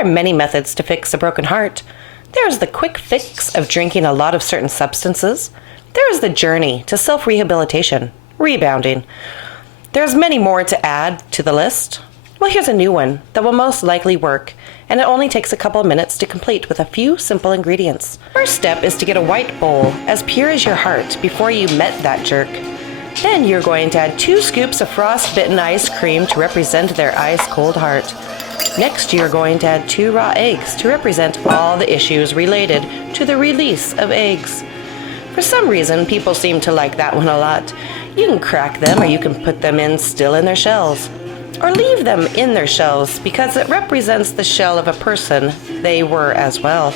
There are many methods to fix a broken heart. There is the quick fix of drinking a lot of certain substances. There is the journey to self-rehabilitation, rebounding. There's many more to add to the list. Well, here's a new one that will most likely work, and it only takes a couple of minutes to complete with a few simple ingredients. First step is to get a white bowl as pure as your heart before you met that jerk. Then you're going to add 2 scoops of frostbitten ice cream to represent their ice-cold heart. Next, you're going to add 2 raw eggs to represent all the issues related to the release of eggs. For some reason, people seem to like that one a lot. You can crack them or you can put them in still in their shells. Or leave them in their shells because it represents the shell of a person they were as well.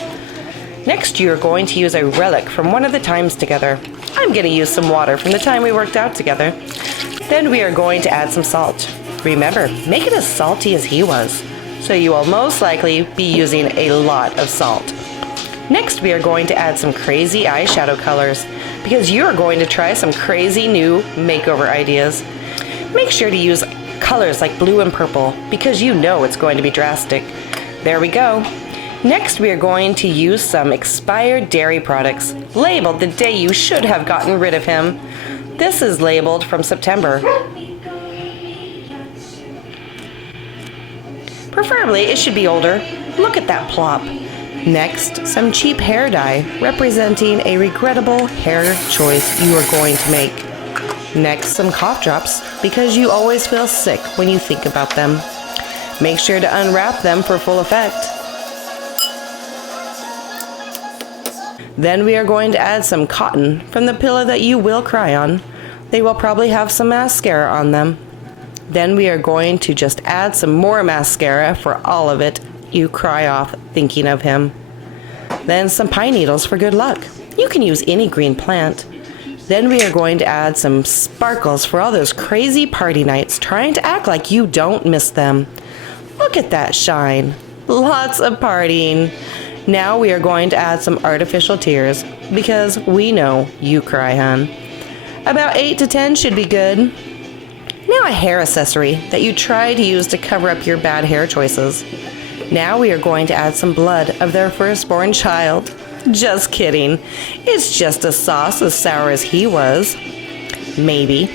Next, you're going to use a relic from one of the times together. I'm going to use some water from the time we worked out together. Then we are going to add some salt. Remember, make it as salty as he was. So you will most likely be using a lot of salt. Next, we are going to add some crazy eyeshadow colors because you're going to try some crazy new makeover ideas. Make sure to use colors like blue and purple because you know it's going to be drastic. There we go. Next, we are going to use some expired dairy products labeled the day you should have gotten rid of him. This is labeled from September. Preferably, it should be older. Look at that plop. Next, some cheap hair dye representing a regrettable hair choice you are going to make. Next, some cough drops because you always feel sick when you think about them. Make sure to unwrap them for full effect. Then we are going to add some cotton from the pillow that you will cry on. They will probably have some mascara on them. Then we are going to just add some more mascara for all of it you cry off thinking of him. Then some pine needles for good luck. You can use any green plant. Then we are going to add some sparkles for all those crazy party nights trying to act like you don't miss them. Look at that shine. Lots of partying. Now we are going to add some artificial tears because we know you cry, hon. About 8 to 10 should be good. Now a hair accessory that you try to use to cover up your bad hair choices. Now we are going to add some blood of their firstborn child. Just kidding. It's just a sauce as sour as he was. Maybe.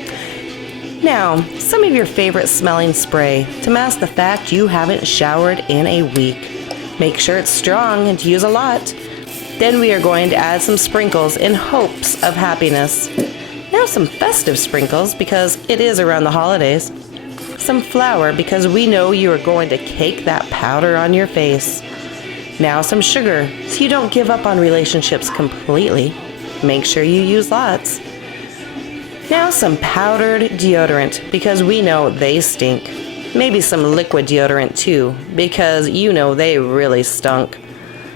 Now, some of your favorite smelling spray to mask the fact you haven't showered in a week. Make sure it's strong and use a lot. Then we are going to add some sprinkles in hopes of happiness. Now some festive sprinkles because it is around the holidays. Some flour because we know you are going to cake that powder on your face. Now some sugar so you don't give up on relationships completely. Make sure you use lots. Now some powdered deodorant because we know they stink. Maybe some liquid deodorant too because you know they really stunk.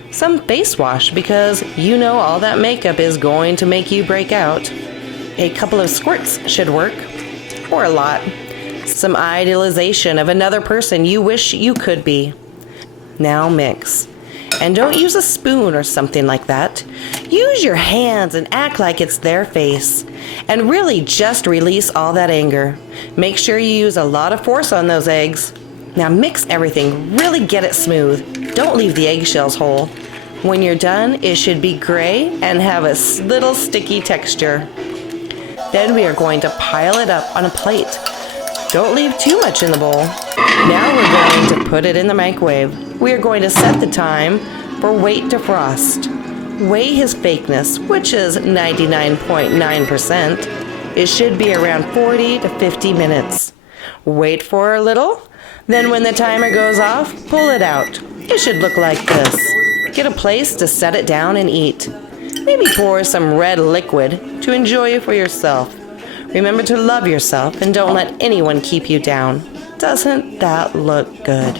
Some face wash because you know all that makeup is going to make you break out. A couple of squirts should work, or a lot. Some idealization of another person you wish you could be. Now mix. And don't use a spoon or something like that. Use your hands and act like it's their face. And really just release all that anger. Make sure you use a lot of force on those eggs. Now mix everything, really get it smooth. Don't leave the eggshells whole. When you're done, it should be gray and have a little sticky texture. Then we are going to pile it up on a plate. Don't leave too much in the bowl. Now we're going to put it in the microwave. We are going to set the time for wait to frost. Weigh his fakeness, which is 99.9%. It should be around 40 to 50 minutes. Wait for a little. Then when the timer goes off, pull it out. It should look like this. Get a place to set it down and eat. Maybe pour some red liquid to enjoy for yourself. Remember to love yourself and don't let anyone keep you down. Doesn't that look good?